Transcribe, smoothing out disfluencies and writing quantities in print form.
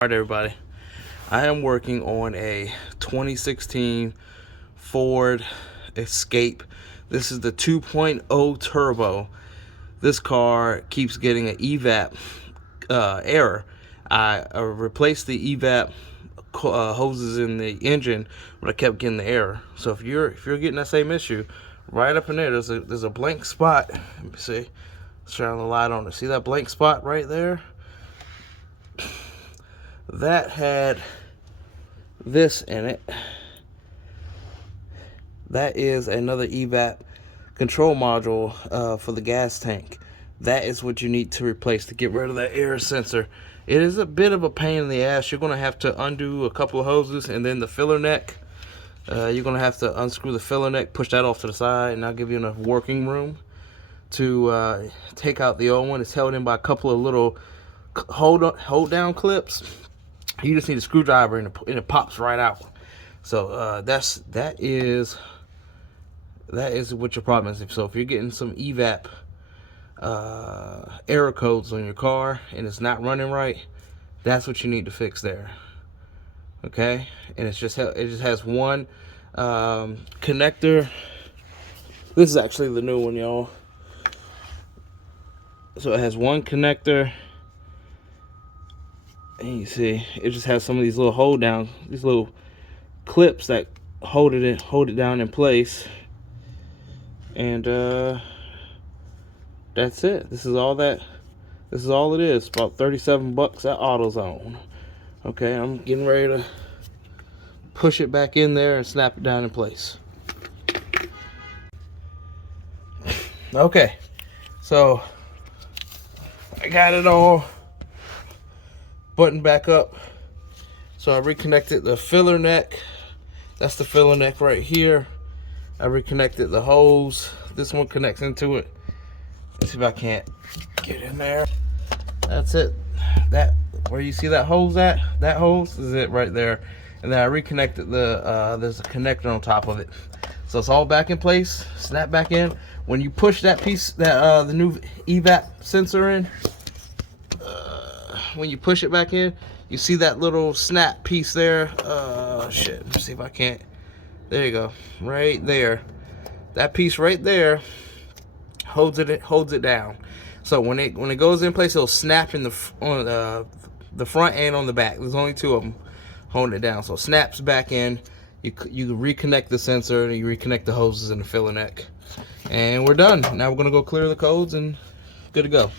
Alright everybody, I am working on a 2016 Ford Escape. This is the 2.0 turbo. This car keeps getting an Evap error. I replaced the Evap hoses in the engine, but I kept getting the error. So if you're getting that same issue, right up in there, there's a blank spot. Let me see. Let's shine the light on it. See that blank spot right there? That had this in it. That is another Evap control module for the gas tank. That is what you need to replace to get rid of that air sensor. It is a bit of a pain in the ass. You're going to have to undo a couple of hoses, and then the filler neck. You're going to have to unscrew the filler neck, push that off to the side, and that'll give you enough working room to take out the old one. It's held in by a couple of little hold down clips. You just need a screwdriver and it pops right out. So that is what your problem is. So if you're getting some Evap error codes on your car and it's not running right, that's what you need to fix there. Okay, and it just has one connector. This is actually the new one, y'all. So it has one connector. And you see, it just has some of these little these little clips that hold it down in place. And that's it. This is all it is. About 37 bucks at AutoZone. Okay, I'm getting ready to push it back in there and snap it down in place. Okay, so I got it all buttoned back up. So I reconnected the filler neck. That's the filler neck right here. I reconnected the hose. This one connects into it. Let's see if I can't get in there. That's it. That where you see that hose at? That hose is it right there. And then I reconnected there's a connector on top of it. So it's all back in place. Snap back in. When you push that piece, the new Evap sensor in, when you push it back in, you see that little snap piece there. Shit, let's see if I can't. There you go, right there. That piece right there holds it down. So when it goes in place, it'll snap on the front and on the back. There's only two of them holding it down. So it snaps back in. You reconnect the sensor and you reconnect the hoses and the filler neck, and we're done. Now we're gonna go clear the codes and good to go.